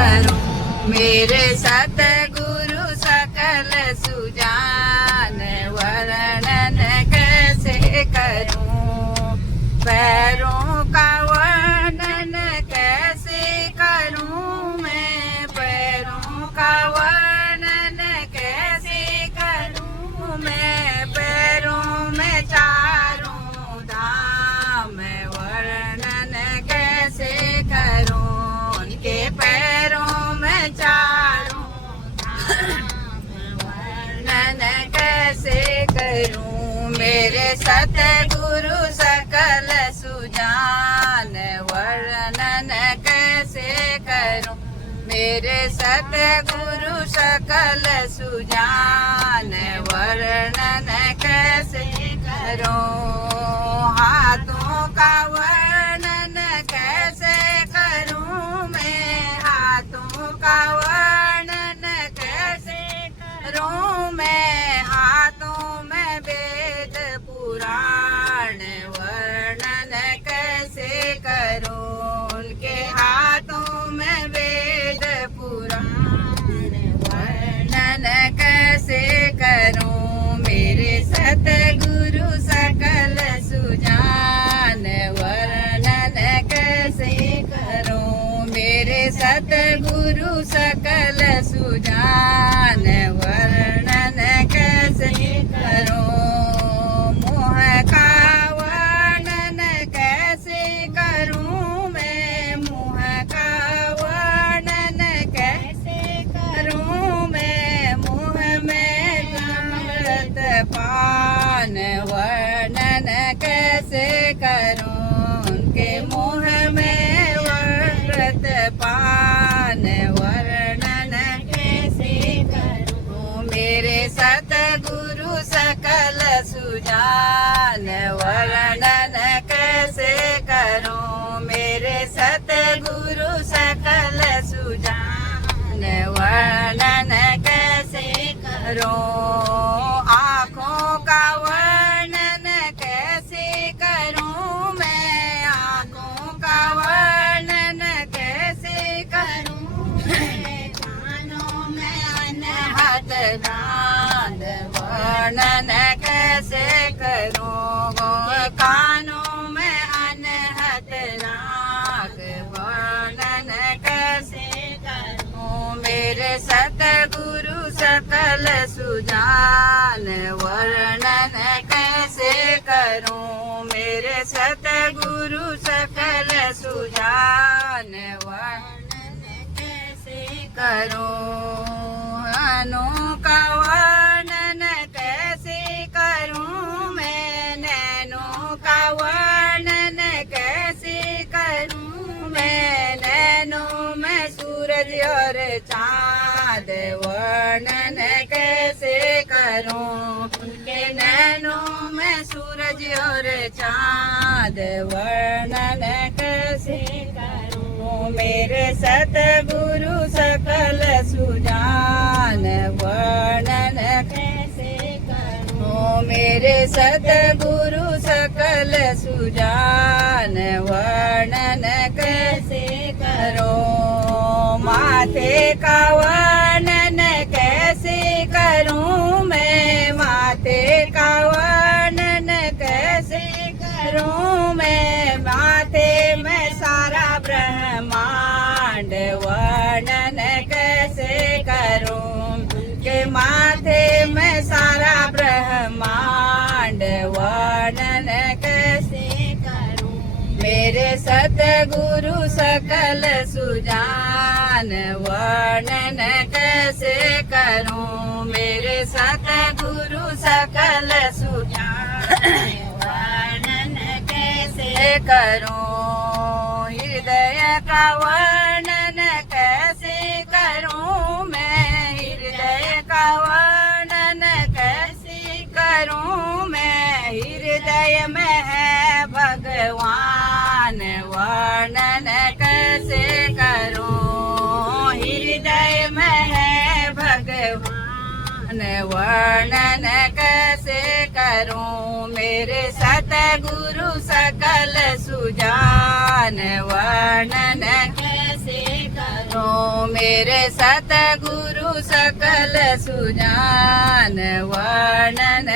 करूं मेरे सतगुरु सकल सुजान वर्णन कैसे करूं पैरों का वर्णन कैसे करूं मैं पैरों का वर्णन कैसे करूं मैं पैरों में चारों धाम वर्णन कैसे करूं उनके पैरों में चारों वर्णन कैसे करूं मेरे सतगुरु सकल सुजान वर्णन कैसे करूं मेरे सतगुरु सकल सुजान वर्णन कैसे करूं हाथों का वर्णन कैसे करूं मैं हाथों का वर्णन कैसे करूं मैं हाथों में वेद पुराण वर्णन कैसे करूं उनके हाथों में वेद पुराण वर्णन कैसे करूं मेरे सतगुरु सकल सुजान वर्णन कैसे करूं मेरे सतगुरु सकल सुजान वर्णन कैसे करूं मोह का वर्णन कैसे करूं मैं मोह का वर्णन कैसे करूं मैं मोह में अमृत पान वर्णन कैसे करूं उनके मोह में अमृत पान वर्णन कैसे करूं मेरे सतगुरु सकल सुजान वर्णन कैसे करूं मेरे सतगुरु सकल सुजान वर्णन कैसे करूं आँखों का वर्णन कैसे करूं मैं आँखों का वर्णन कैसे करूं मैं कानों में अनहद नाद वर्णन कैसे करूं कानों में अनहद नाद वर्णन कैसे करूं मेरे सतगुरु सकल सुजान वर्णन कैसे करूं मेरे सतगुरु सकल सुजान वर्णन कैसे करूं अनु का वर्णन कैसे करूं मैं नैनों का वर्णन कैसे करूं मैं नैनों में सूरज और चाँद वर्णन कैसे करूं उनके नैनों में सूरज और चाँद वर्णन कैसे करूं मेरे सतगुरु सकल सुजान वर्णन कैसे करूं मेरे सतगुरु सकल सुजान वर्णन कैसे करूं माथे का वर्णन कैसे करूं मैं माथे का वर्णन कैसे करूं मैं माथे में सारा ब्रह्मांड वर्णन कैसे करूं के माथे में सारा ब्रह्मांड वर्णन कैसे करूं मेरे सतगुरु सकल सुजान वर्णन कैसे करूं मेरे सतगुरु सकल सुजान वर्णन कैसे करूं हृदय का वर्णन कैसे करूं मैं हृदय का वर्णन कैसे करूं मैं हृदय में है भगवान वर्णन कैसे करूं हृदय में है भगवान वर्णन कैसे करूं मेरे सतगुरु सकल सुजान वर्णन कैसे करूं मेरे सतगुरु सकल सुजान वर्णन